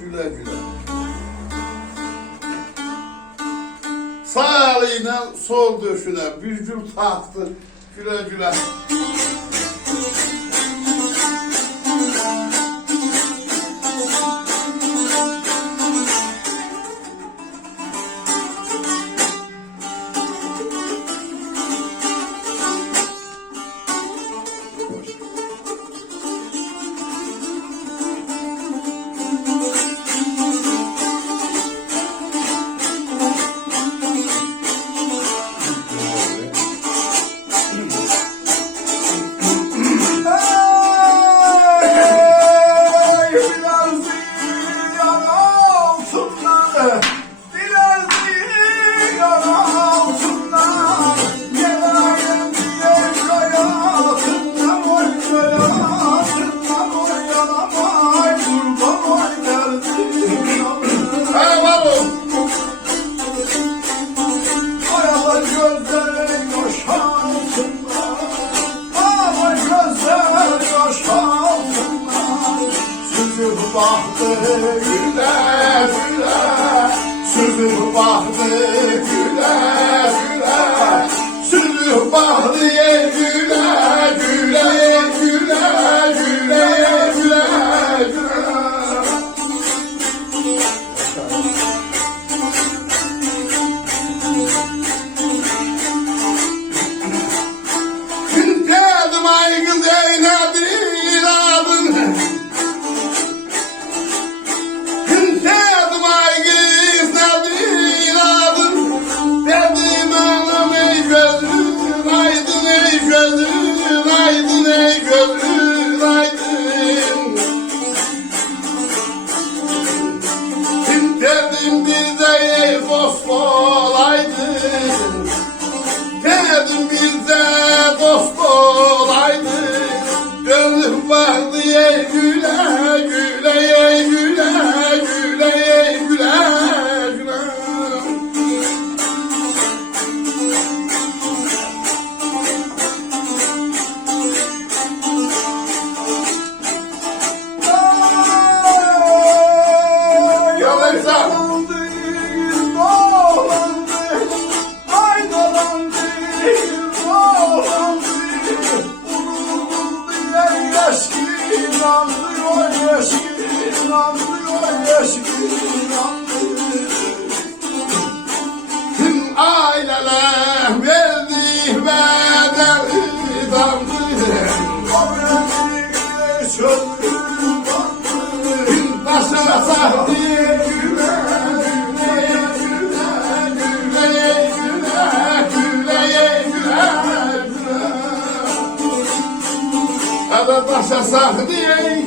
güle güle. Sağ eliyle sol döşüne büzgül taktı güle güle. Bahtı güle güle, süzül bahtı güle güle, süzül bahtı ye güle güle ye güle güle ye güle güle. Dedim ay kız eyledir adın. Aydın ey gönlüm aydın. Kim derdim bir de ey bosbol aydın. Derdim bir de bosbol aydın. Gönlüm vardı ey güle güle ey güle güle ey güle güle. Tüm aileler verdi bedeli damdı. Başına sahtı güle güle güle güle güle güle. Hadi başa sahtı güle